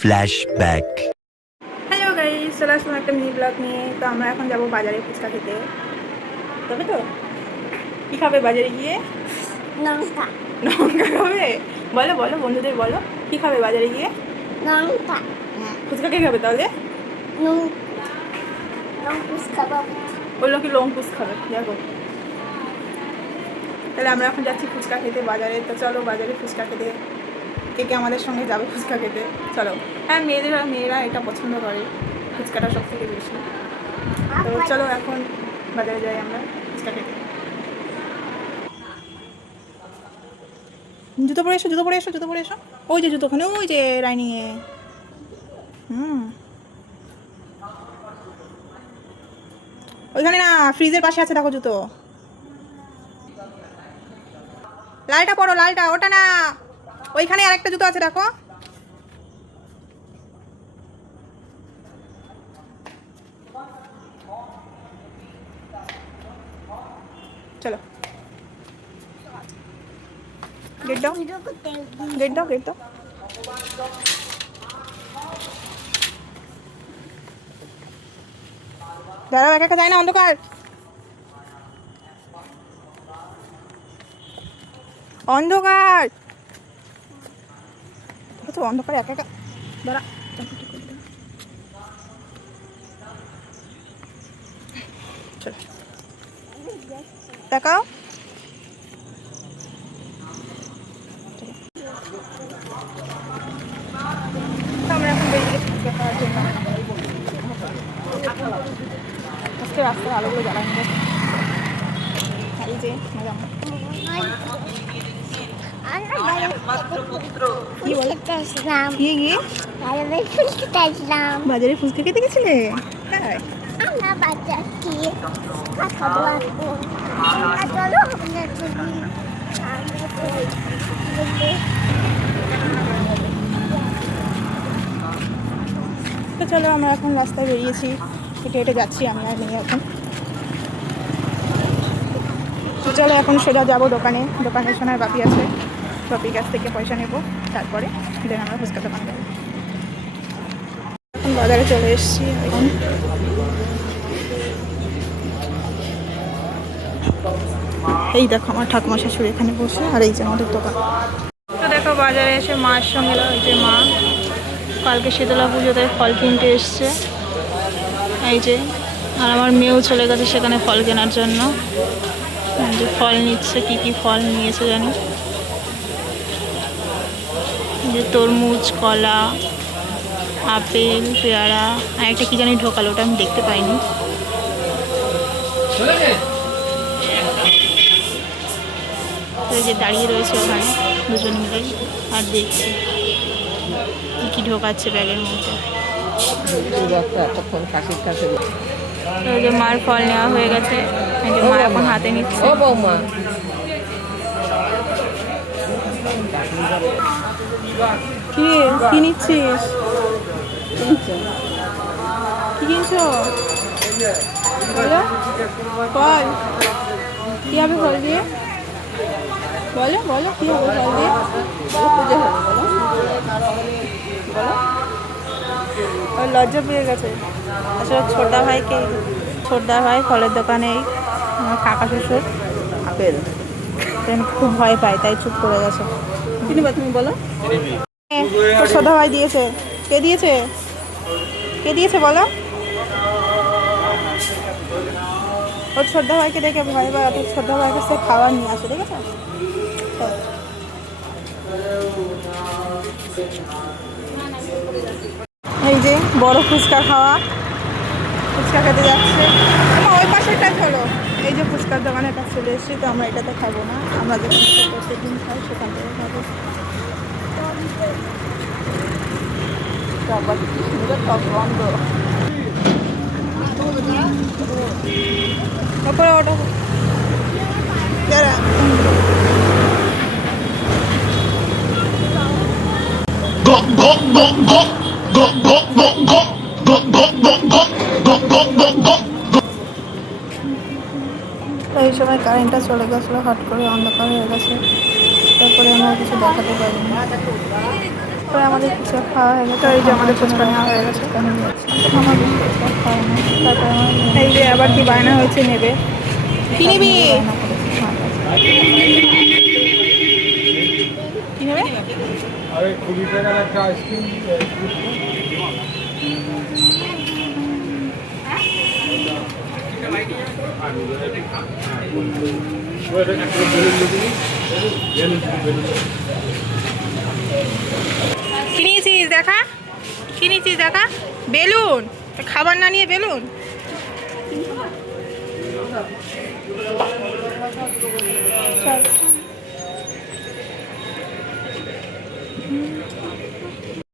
Flashback. Hello guys, চলে আসলাম একটা mini blog নিয়ে। তো আমরা এখন যাবো বাজারে ফুচকা খেতে। তবে তো কী খাবে বাজারে গিয়ে? লঙ্কা লঙ্কা খাবে? বলো বলো বন্ধুদের বলো, কী খাবে বাজারে গিয়ে? লঙ্কা ফুচকা কে খাবে তাহলে? লঙ্কুশ খাবো। বললো কি লঙ্কুশ খাবে, দেখো। তাহলে আমরা এখন যাচ্ছি ফুচকা খেতে বাজারে। তো চলো বাজারে ফুচকা খেতে। কে কে আমাদের সঙ্গে যাবে ফুচকা খেতে? চলো। হ্যাঁ, মেয়েরা এটা পছন্দ করে, ফুচকাটা সব থেকে বেশি। তো চলো এখন বাজারে যাই আমরা ফুচকা খেতে। জুতো পরে এসো, জুতো পরে এসো, জুতো পরে এসো। ওই যে জুতোখানে, ওই যে রাইনিংয়ে। ওইখানে না, ফ্রিজের পাশে আছে, দেখো জুতো। লালটা পরো, লালটা, ওটা না, ওইখানে আরেকটা জুতো আছে, দেখো। চলো গেট দাও, গেট দাও, গেট দাও। দাঁড়াও, একা একা যায় না, অন্ধকার। অন্ধকার তো, অন্ধকার একা একা দাঁড়া। চলো দেখাও। আমরা এখন বেরিয়ে ফুচকা খাওয়ার জন্য। আজকে রাস্তার আলোগুলো জ্বালানো যায়। এই যে ম্যাডাম, কি বলে? কি গিয়ে বাজারে ফুচকা খেতে গেছিলে? হ্যাঁ, আমরা বাজার গিয়ে খাবো এখন। চলো তো চলো আমরা এখন রাস্তায় বেরিয়েছি, হেঁটে হেঁটে যাচ্ছি আমি আর মেয়ে এখন। তো চলো এখন সোজা যাবো দোকানে। দোকানের সময় বাপি আছে, বাপির কাছ থেকে পয়সা নেবো, তারপরে দেন আমরা ফুচকা দোকানে যাবো। এখন বাজারে চলে এসেছি এখন। এই দেখো আমার ঠাকুমা শাশুড়ি এখানে বসে, আর এই যে আমাদের দোকান। তো দেখো বাজারে এসে মায়ের সঙ্গে, ওই যে মা কালকে শীতলা পুজোতে ফল কিনতে এসছে, এই যে। আর আমার মেয়েও চলে গেছে সেখানে ফল কেনার জন্য, যে ফল নিচ্ছে। কি কি ফল নিয়েছে জানি, যে তরমুজ, কলা, আপেল, পেয়ারা, আর একটা কি জানি ঢোকালো, ওটা আমি দেখতে পাইনি। এই যে দাঁড়িয়ে রয়েছে ওখানে দুজন মিলে আর দেখছে কি কি ঢোকাচ্ছে ব্যাগের মধ্যে। ওই যে মার ফল নেওয়া হয়ে গেছে, এই যে মা এখন হাতে নিচ্ছে। কি কি নিচ্ছিস? কি কিনছো বলো? ফল কি হবে ফল দিয়ে? বলো বলো কি হবে ফল দিয়ে? পুজো হবে, বলো বলো। ওই লজ্জা পেয়ে গেছে আসলে। ছোটদা ভাইকে, ছোটদা ভাই ফলের দোকানে, আমার কাকা শ্বশুর আপেল খুব ভয় পায়, তাই চুপ করে গেছে। তুমি বলো। তোর ছোটদা ভাই দিয়েছে। কে দিয়েছে? কে দিয়েছে বলো? ওর ছোটদা ভাইকে দেখে ভয় পায়, তোর ছোটদা ভাইয়ের কাছে খাবার নিয়ে আসে, ঠিক আছে? এই যে বড় ফুচকা খাওয়া, ফুচকা খেতে যাচ্ছে। ওই পাশেরটাই হলো, এই যে ফুচকার দোকানের কাছে চলে এসেছি। তো আমরা এটাতে খাবো না, আমরা যেখান থেকে প্রত্যেকদিন খাই সেখান থেকে খাবো। বন্ধ ওপরে ওটা এই সময় কারেন্টটা চলে গেছিলো, হট করে অন্ধকার হয়ে গেছে। তারপরে আমরা কিছু দেখাতে পারিনি। তারপরে আমাদের ফুচকা খাওয়া হয়ে গেছে, এই যে আমাদের ফুচকা নেওয়া হয়ে গেছে। আমার বেশি ফুচকা খাওয়া না, তারপরে আমার এই যে আবার কি বায়না হয়েছে নেবে, কি নিবি, কি নেবে? আরে 20 টাকার একটা আইসক্রিম কি নিয়েছিস দেখা, কি নিয়েছিস দেখা, বেলুন, খাবার না নিয়ে বেলুন। চল